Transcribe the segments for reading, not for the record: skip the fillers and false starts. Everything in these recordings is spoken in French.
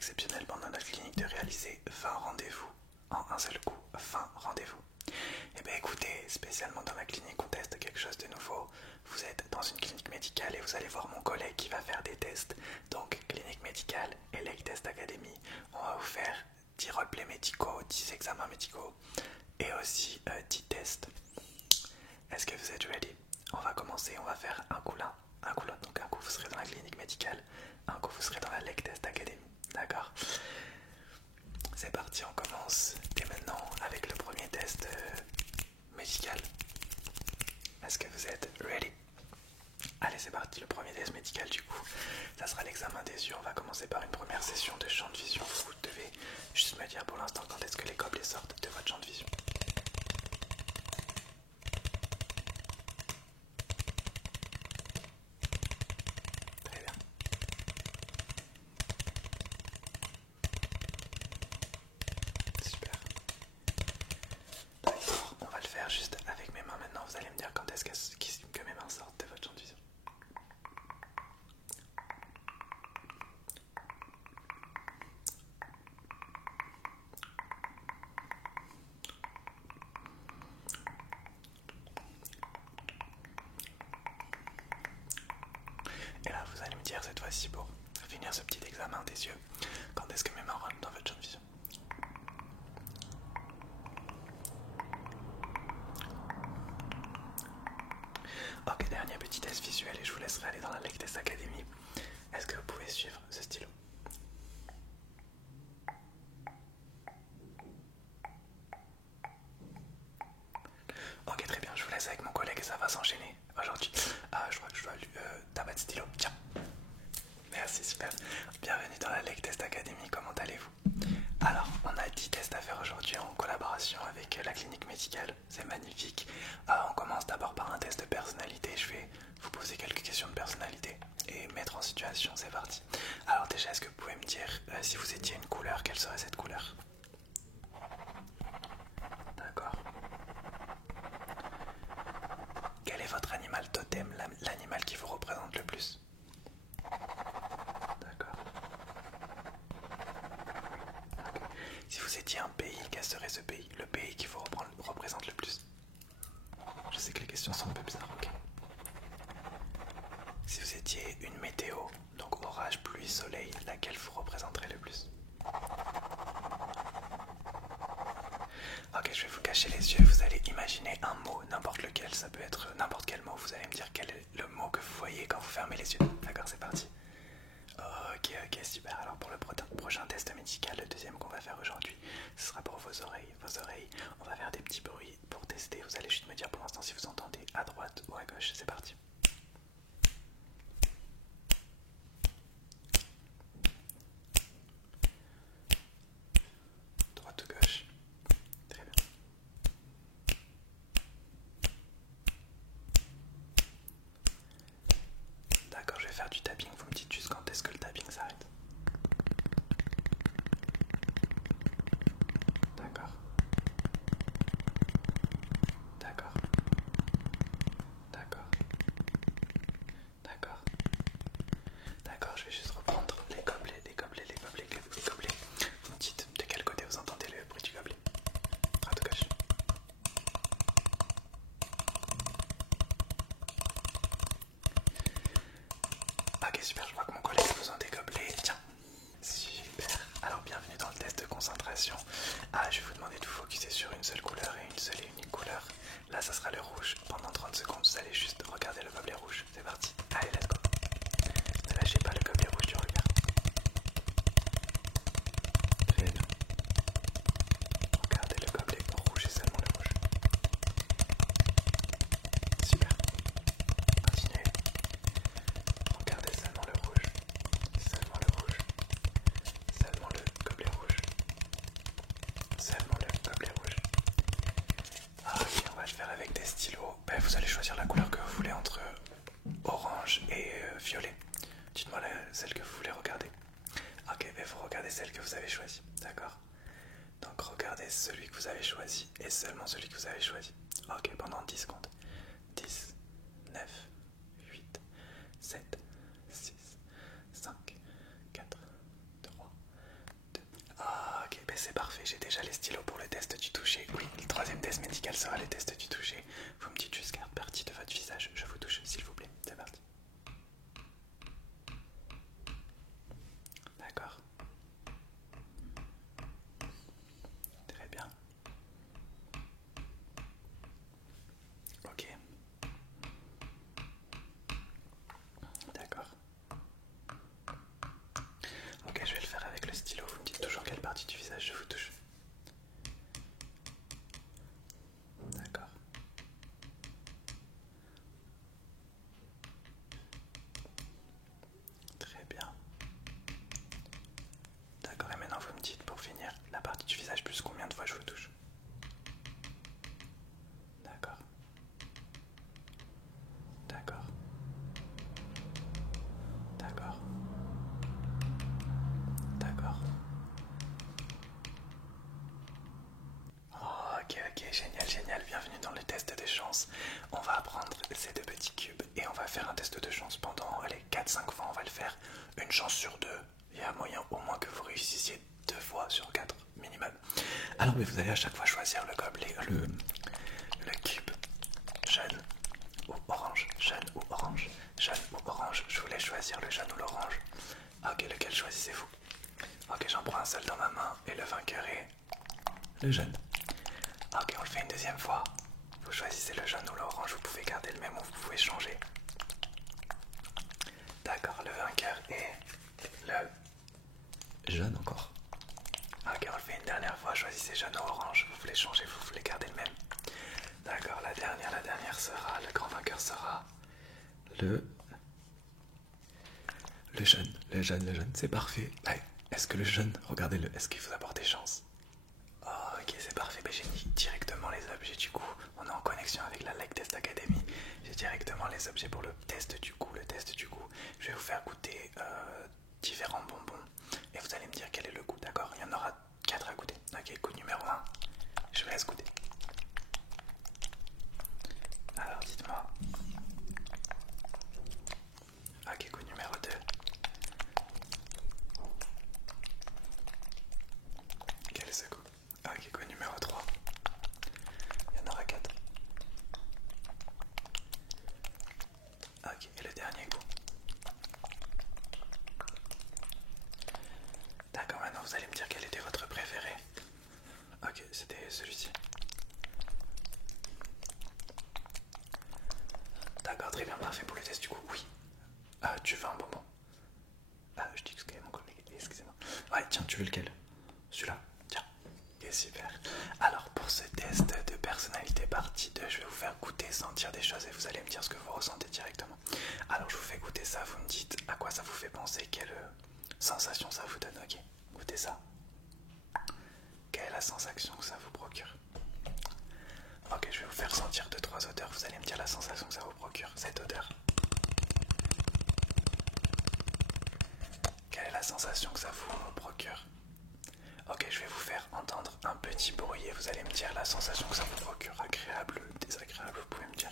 exceptionnel pendant notre clinique de réaliser 20 rendez-vous en un seul coup. 20 rendez-vous. Eh bien écoutez, spécialement dans ma clinique, on teste quelque chose de nouveau. Vous êtes dans une clinique médicale et vous allez voir mon collègue qui va faire des tests. Donc, clinique médicale et Lake Test Academy, on va vous faire 10 roleplays médicaux, 10 examens médicaux et aussi 10 tests. Est-ce que vous êtes ready? On va commencer, on va faire un coup l'un, un coup l'autre. Donc un coup vous serez dans la clinique médicale, un coup vous serez dans la Lake Test Academy. D'accord? C'est parti, on commence dès maintenant avec le premier test médical. Est-ce que vous êtes ready? Allez, c'est parti, le premier test médical du coup, ça sera l'examen des yeux. On va commencer par une première session de champ de vision. Vous devez juste me dire pour l'instant quand est-ce que les gobelets sortent de votre champ de vision. Très bien. Super. D'accord, on va le faire juste avec mes mains maintenant. Vous allez me dire quand est-ce que mes mains sortent de votre champ de vision. Et là, vous allez me dire cette fois-ci pour finir ce petit examen des yeux, quand est-ce que mes mains rentrent dans votre champ de vision. Ok, dernier petit test visuel et je vous laisserai aller dans la Lake Test Academy. Est-ce que vous pouvez suivre ce stylo? Ok, très bien, je vous laisse avec mon collègue et ça va s'enchaîner aujourd'hui. Je crois que je dois lui... t'as pas de stylo? Tiens. Merci, super. Bienvenue dans la Lake Test Academy, comment allez-vous? Alors, on a 10 tests à faire aujourd'hui en collaboration avec la clinique médicale, c'est magnifique. On commence d'abord par un test de personnalité, je vais vous poser quelques questions de personnalité et mettre en situation, c'est parti. Alors déjà, est-ce que vous pouvez me dire si vous étiez une couleur, quelle serait cette couleur? D'accord. Quel est votre animal totem, l'animal qui vous représente le plus? D'accord. Okay. Si vous étiez un pays, quel serait ce pays? Le pays qui vous représente le plus? Je sais que les questions sont un peu bizarres, ok. Si vous étiez une météo, donc orage, pluie, soleil, laquelle vous représenterait le plus? Ok, je vais vous cacher les yeux, vous allez imaginer un mot, n'importe lequel, ça peut être n'importe quel mot, vous allez me dire quel est le mot que vous voyez quand vous fermez les yeux. D'accord, c'est parti. Ok, super. Alors pour le prochain test médical, le deuxième qu'on va faire aujourd'hui, ce sera pour vos oreilles. Vos oreilles, on va faire des petits bruits pour tester. Vous allez juste me dire pour l'instant si vous entendez à droite ou à gauche. C'est parti. Droite ou gauche? Très bien. D'accord, je vais faire du tapping. Vous me dites juste quand est-ce que le tapping s'arrête. D'accord. D'accord. D'accord. D'accord. D'accord, je vais juste reprendre les gobelets, les gobelets, les gobelets, les gobelets. Vous me dites de quel côté vous entendez le bruit du gobelet. Droite ou gauche? Ok, super, je vois que mon collègue a besoin des gobelets. Tiens. Super. Alors, bienvenue dans le test de concentration. Je vais vous demander de vous focuser sur une seule couleur et une seule et unique couleur. Là, ça sera le rouge. Pendant 30 secondes, vous allez juste regarder le gobelet rouge. C'est parti. Allez, let's go. Ne lâchez pas le gobelet rouge du regard. Très bien. Regardez le gobelet rouge et seulement le rouge. Super. Continuez. Regardez seulement le rouge. Seulement le rouge. Seulement le gobelet rouge. Seulement le gobelet rouge. Ok, on va le faire avec des stylos. Vous allez choisir la couleur que vous voulez entre orange et violet. Dites-moi celle que vous voulez regarder. Ok, vous regardez celle que vous avez choisie. D'accord. Donc regardez celui que vous avez choisi et seulement celui que vous avez choisi. Ok, pendant 10 secondes. 10, 9, 8, 7, 6, 5, 4, 3, test du toucher. Oui, le troisième test médical sera le test du toucher. Vous me dites juste quelle partie de votre visage je vous touche, s'il vous plaît. C'est parti. D'accord. Très bien. Ok. D'accord. Ok, je vais le faire avec le stylo. Vous me dites toujours quelle partie du visage je vous touche. D'accord. Très bien. D'accord, et maintenant vous me dites pour finir la partie du visage plus combien de fois je vous touche. D'accord. D'accord. D'accord. D'accord. Oh, ok, génial, génial. Bienvenue dans le test de chance. On va prendre ces deux petits cubes et on va faire un test de chance pendant les 4-5 fois. On va le faire une chance sur deux. Il y a moyen au moins que vous réussissiez 2 fois sur 4 minimum. Alors, mais vous allez à chaque fois choisir le gobelet, le cube jaune ou orange, jaune ou orange, jaune ou orange. Je voulais choisir le jaune ou l'orange. Ok, lequel choisissez-vous? Ok, j'en prends un seul dans ma main et le vainqueur est le jaune. Ok, on le fait une deuxième fois. Vous choisissez le jaune ou l'orange, vous pouvez garder le même ou vous pouvez changer. D'accord, le vainqueur est le jaune encore. Ok, on le fait une dernière fois, choisissez jaune ou orange, vous voulez changer, vous voulez garder le même. D'accord, la dernière sera, le grand vainqueur sera le jaune, c'est parfait. Allez, est-ce que le jaune, regardez-le, est-ce qu'il vous apporte des chances? Oh, ok, c'est parfait. Ben, j'ai mis directement les objets du coup. On est en connexion avec la Like Test Academy. J'ai directement les objets pour le test du coup. Je vais vous faire goûter différents bonbons et vous allez me dire quel est le goût, d'accord? Il y en aura 4 à goûter. Ok, goût numéro 1. Je vous laisse goûter. Alors, dites-moi. Ok, goût numéro 2. Quel est ce goût? Ok, goût numéro 3. Il y en aura 4. Ok, et le dernier goût. D'accord, maintenant vous allez me dire quel était votre préféré. Ok, c'était celui-ci. D'accord, très bien, parfait pour le test du coup, oui. Ah, tu veux un bonbon? Ah, je dis que c'est mon collègue, excusez-moi. Ouais, tiens, tu veux lequel? Celui-là, tiens. Ok, super. Alors, pour ce test de personnalité partie 2, je vais vous faire goûter, sentir des choses et vous allez me dire ce que vous ressentez directement. Alors, je vous fais goûter ça, vous me dites à quoi ça vous fait penser, quelle sensation ça vous donne, ok? Goûtez ça. Quelle est la sensation que ça vous procure? Ok, je vais vous faire sentir 2-3 odeurs, vous allez me dire la sensation que ça vous procure, cette odeur. Quelle est la sensation que ça vous procure? Ok, je vais vous faire entendre un petit bruit et vous allez me dire la sensation que ça vous procure, agréable, désagréable, vous pouvez me dire.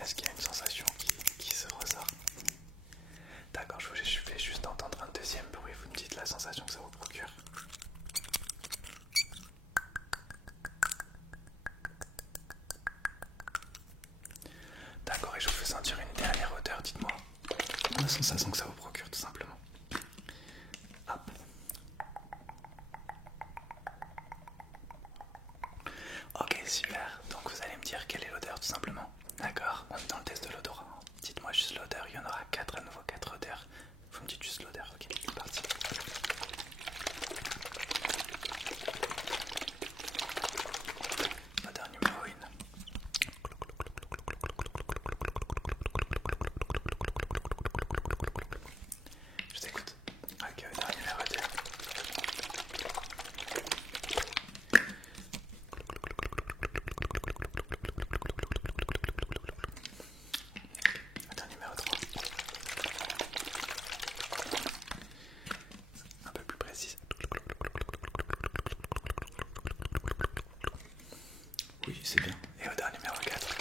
Est-ce qu'il y a une sensation qui se ressort? D'accord, je vais juste entendre un deuxième bruit, vous me dites la sensation que ça vous procure. D'accord, et je vous fais sentir une dernière odeur, dites-moi la sensation que ça vous procure tout simplement. Hop. Ok, super, donc vous allez me dire quelle est l'odeur tout simplement. D'accord, on est dans le test de l'odorat. Dites-moi juste l'odeur, il y en aura 4 à nouveau, 4 odeurs. Vous me dites juste l'odeur, ok, c'est parti. Odeur numéro 1. Je t'écoute. Ok, odeur numéro 2. Odeur numéro 3. Un peu plus précise. Oui, c'est bien. Et odeur numéro 4.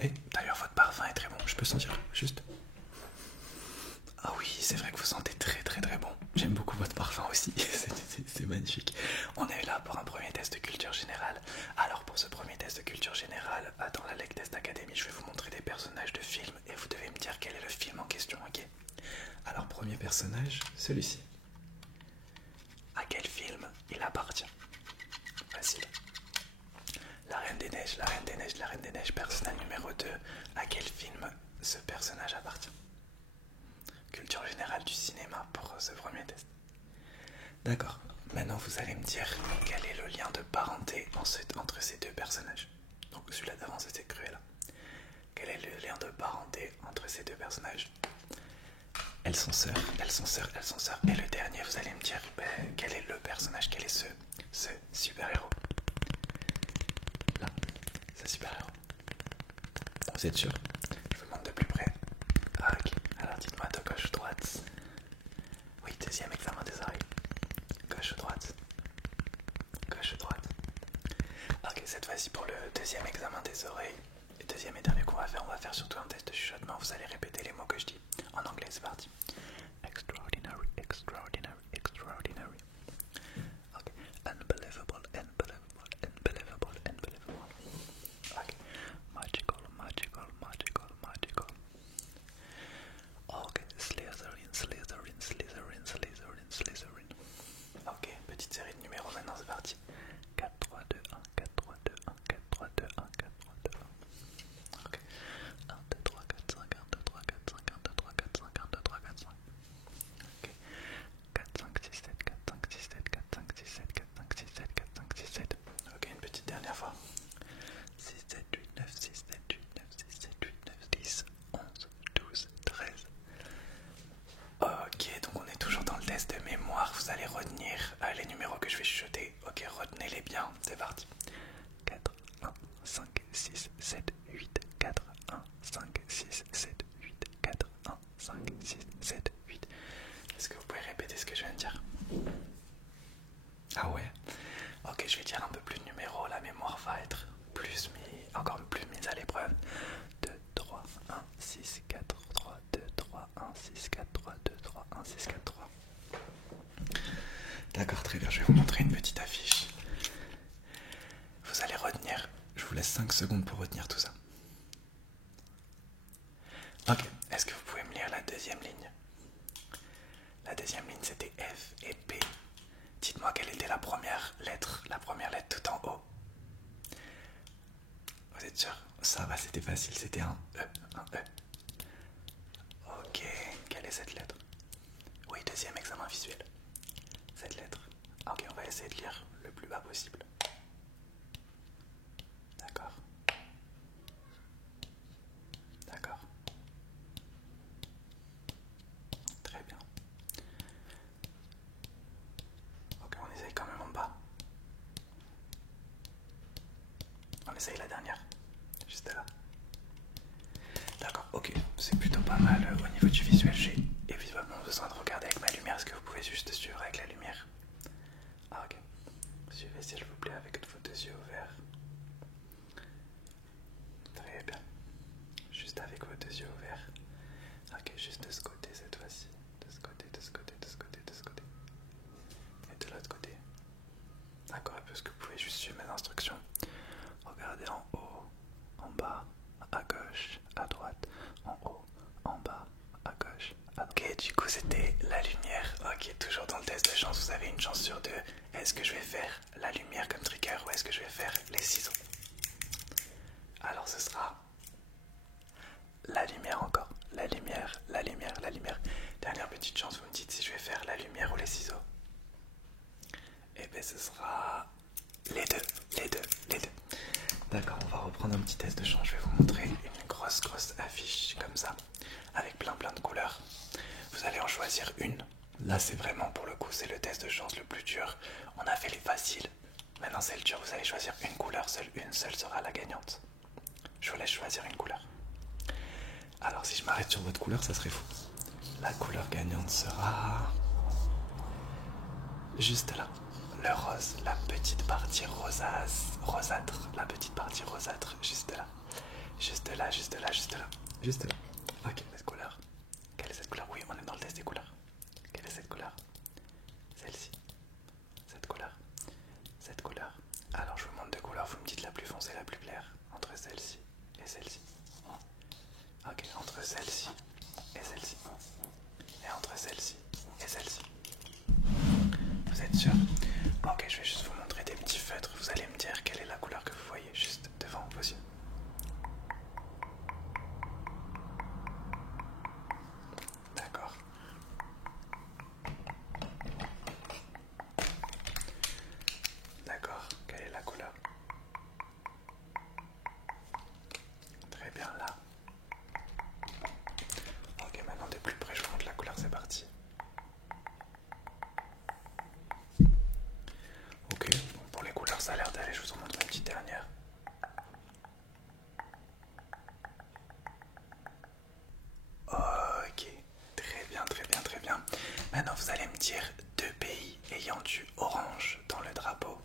Et d'ailleurs, votre parfum est très bon. Je peux sentir juste. là pour un premier test de culture générale. Alors pour ce premier test de culture générale, dans la Lake Test Academy, je vais vous montrer des personnages de films et vous devez me dire quel est le film en question, ok? Alors premier personnage, celui-ci. À quel film il appartient? Facile. La Reine des Neiges, la Reine des Neiges, la Reine des Neiges, personnage numéro 2. À quel film ce personnage appartient? Culture générale du cinéma pour ce premier test. D'accord. Maintenant, vous allez me dire quel est le lien de parenté entre ces deux personnages. Donc celui-là d'avant, c'était Cruella. Quel est le lien de parenté entre ces deux personnages? Elles sont sœurs, elles sont sœurs, elles sont sœurs. Et le dernier, vous allez me dire quel est le personnage, quel est ce super-héros. Là, ce super-héros. Vous êtes sûr? Je vous montre de plus près. Ah, ok. Alors dites-moi de gauche ou droite. Oui, deuxième examen des oreilles. Gauche ou droite? Gauche ou droite? Ok, cette fois-ci pour le deuxième examen des oreilles. Le deuxième et dernier qu'on va faire surtout un test de chuchotement. Vous allez répéter les mots que je dis. En anglais, c'est parti. Extraordinary, extraordinary, extraordinary. Ok. Unbelievable, unbelievable, unbelievable, unbelievable. Ok. Magical, magical, magical, magical. Ok. Slytherin, Slytherin, Slytherin, Slytherin, Slytherin. Ok, petite série de numéros maintenant, c'est parti. 4, 3, 2, 1, 4, 3, 2, 1, 4, 3, 2, 1, 4, 3, 2, 1. Ok. 1, 2, 3, 4, 5, 1, 2, 3, 4, 5, 1, 2, 3, 4, 5, 1, 2, 3, 4, 5. Ok. 4, 5, 6, 7, 4, 5, 6, 7, 4, 5, 6, 7, 4, 5, 6, 7, 4, 5, 6, 7. Ok, une petite dernière fois. 6, 7, 8, 9, 6, 7, 8, 9, 6, 7, 8, 9, 10, 11, 12, 13. Ok, donc on est toujours dans le test de mémoire. Vous allez retenir les numéros que je vais chuchoter. Ok, retenez-les bien. C'est parti. 4, 1, 5, 6, 7, 8, 4, 1, 5, 6, 7, 8, 4, 1, 5, 6, 7, 8. Est-ce que vous pouvez répéter ce que je viens de dire? Ah ouais? Ok, je vais dire un peu plus de numéros. La mémoire va être encore plus mise à l'épreuve. 2, 3, 1, 6, 4, 3, 2, 3, 1, 6, 4, 3, 2, 3, 1, 6, 4, 3. D'accord, très bien. Je vais vous montrer une petite affiche. Vous allez retenir. Je vous laisse 5 secondes pour retenir tout ça. Ok, est-ce que vous pouvez me lire la deuxième ligne? La deuxième ligne, c'était F et P. Dites-moi quelle était la première lettre tout en haut. Vous êtes sûr? Ça va, c'était facile, c'était un E, un E. Ok, quelle est cette lettre? Oui, deuxième examen visuel. Cette lettre. Ok, on va essayer de lire le plus bas possible. D'accord. D'accord. Très bien. Ok, on essaye quand même en bas. On essaye la dernière. Juste là. D'accord, ok. C'est plutôt pas mal au niveau du visuel. J'ai évidemment besoin de regarder avec ma lumière. Est-ce que vous pouvez juste suivre avec la lumière? Ah, ok. Suivez s'il vous plaît avec vos deux yeux ouverts. Très bien. Juste avec vos deux yeux ouverts. Ok, juste de ce côté cette fois-ci. De ce côté, de ce côté, de ce côté, de ce côté. Et de l'autre côté. D'accord, est-ce que vous pouvez juste suivre mes instructions? Regardez en haut, en bas, à gauche, à droite, en haut, en bas, à gauche. Ok, du coup c'était la lumière. Ok, toujours dans le test de chance, vous avez une chance sur deux. Est-ce que je vais faire la lumière comme trigger ou est-ce que je vais faire les ciseaux? Alors ce sera la lumière encore. La lumière, la lumière, la lumière. Dernière petite chance, vous me dites si je vais faire la lumière ou les ciseaux. Et bien ce sera les deux, les deux, les deux. D'accord, on va reprendre un petit test de chance. Je vais vous montrer une grosse affiche comme ça, avec plein de couleurs. Vous allez en choisir une. Là c'est vraiment pour le coup, c'est le test de chance le plus dur. On a fait les faciles. Maintenant c'est le dur, vous allez choisir une couleur, une seule sera la gagnante. Je vous laisse choisir une couleur. Alors si je m'arrête sur votre couleur, ça serait fou. La couleur gagnante sera juste là. Le rose, la petite partie rosâtre, la petite partie rosâtre, juste là. Juste là, juste là, juste là. Juste là. Ok, cette couleur. Quelle est cette couleur? Oui, on est dans le test des couleurs. Quelle est cette couleur? Celle-ci. Cette couleur. Sûr. Ok, je vais juste vous montrer des petits feutres. Vous allez me dire quelle est la couleur que vous voyez juste devant vos yeux. D'accord. D'accord, quelle est la couleur? Très bien, là. Ok, maintenant de plus près, je vous montre la couleur, c'est parti. Ok, bon, pour les couleurs, ça a l'air d'aller, je vous en montre une petite dernière. Ok, très bien, très bien, très bien. Maintenant, vous allez me dire deux pays ayant du orange dans le drapeau.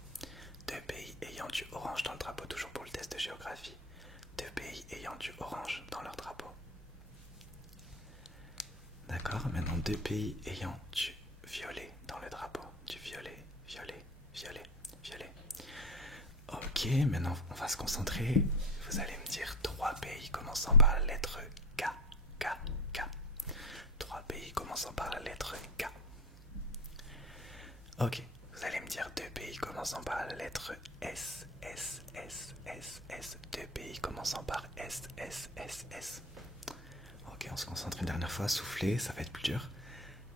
Deux pays ayant du orange dans le drapeau, toujours pour le test de géographie. Deux pays ayant du orange dans leur drapeau. D'accord, maintenant deux pays ayant du violet dans le drapeau. Du violet, violet, violet, violet. Ok, maintenant on va se concentrer. Vous allez me dire trois pays commençant par la lettre K. K, K. Trois pays commençant par la lettre K. Ok, vous allez me dire deux pays commençant par la lettre S. S, S, S, S. Deux pays commençant par S, S, S, S. Ok, on se concentre une dernière fois. Soufflez, ça va être plus dur.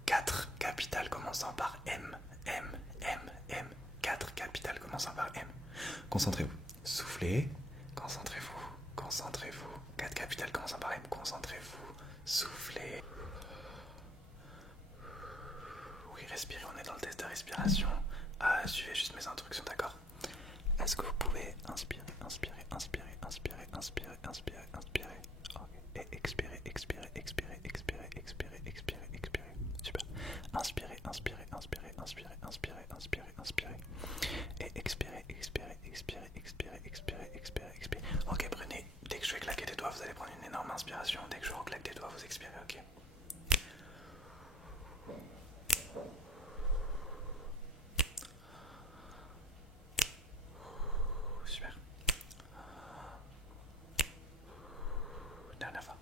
Quatre capitales commençant par M. M, M, M. Quatre capitales commençant par M. Concentrez-vous. Soufflez. Concentrez-vous. Concentrez-vous. Quatre capitales commençant par M. Concentrez-vous. Soufflez. Oui, respirez. On est dans le test de respiration. Suivez juste mes instructions, d'accord? Est-ce que vous pouvez inspirer, inspirer, inspirer, inspirer, inspirer, inspirer, inspirer, okay. Et expirer, expirer, expirer, expirer, expirer, expirer, expirer. Super. Inspirer, inspirer, inspirer, inspirer, inspirer, inspirer, inspirer. Et expirer, expirer, expirer, expirer, expirer, expirer, expirer. Ok, prenez. Dès que je vais claquer des doigts, vous allez prendre une énorme inspiration. Dès que je reclaque des doigts, vous expirez, ok? Super. Dernière fois.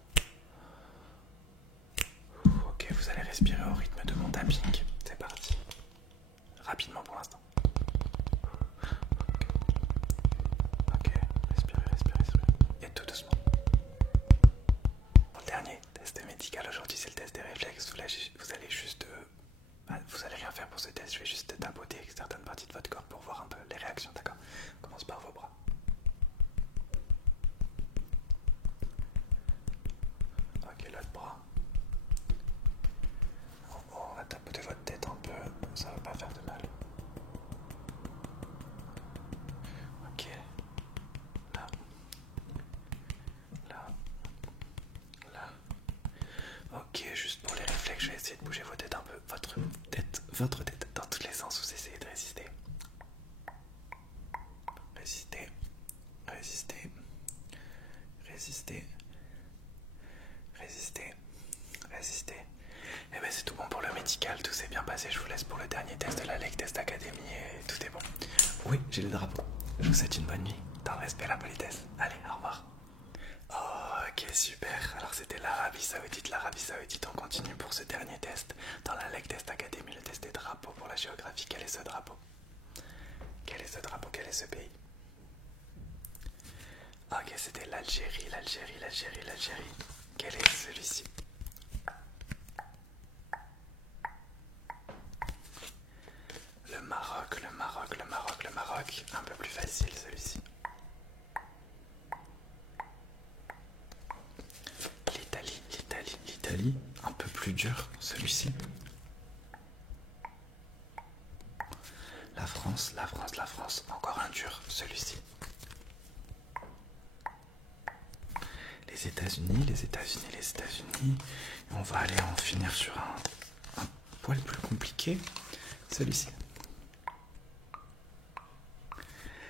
Ok, vous allez respirer au rythme de mon tapping. C'est parti. Rapidement pour l'instant. Ok, respirez, respirez, respirez. Et tout doucement. Pour le dernier test médical aujourd'hui, c'est le test des réflexes. Vous allez juste... vous allez rien faire pour ce test, je vais juste tapoter certaines parties de votre corps pour voir un peu les réactions, d'accord? On commence par vos bras. Ok, l'autre bras. On va tapoter votre tête un peu, ça va pas faire de mal. Ok, là, là, là. Ok, juste pour les réflexes, je vais essayer de bouger vos têtes un peu, votre tête dans tous les sens, vous essayez de résister. Résister, résister, résister, résister, résister. Et ben c'est tout bon pour le médical, tout s'est bien passé, je vous laisse pour le dernier test de la Lake Test Academy et tout est bon. Oui, j'ai le drapeau. Je vous souhaite une bonne nuit, dans le respect et la politesse. Allez, au revoir. Ok, super. Alors c'était l'Arabie Saoudite. L'Arabie Saoudite, on continue pour ce dernier test. Dans la Lake Test Academy, le test des drapeaux pour la géographie. Quel est ce drapeau? Quel est ce drapeau? Quel est ce pays? Ok, c'était l'Algérie, l'Algérie, l'Algérie, l'Algérie. Quel est celui-ci? Le Maroc, le Maroc, le Maroc, le Maroc. Un peu plus facile celui-ci. L'Italie, l'Italie, l'Italie. Un peu plus dur celui-ci. La France, la France, la France. Encore un dur celui-ci. Les États-Unis, les États-Unis, les États-Unis. On va aller en finir sur un poil plus compliqué. Celui-ci.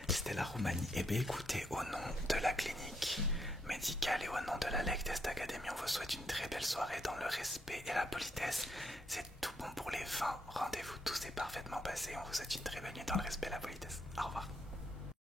C'était la Roumanie. Eh bien écoutez, au nom de la clinique médicale et au nom de la Lake Test Academy, on vous souhaite une très belle soirée dans le respect et la politesse. C'est tout bon pour les 20 rendez-vous, tout s'est parfaitement passé. On vous souhaite une très belle nuit dans le respect et la politesse. Au revoir.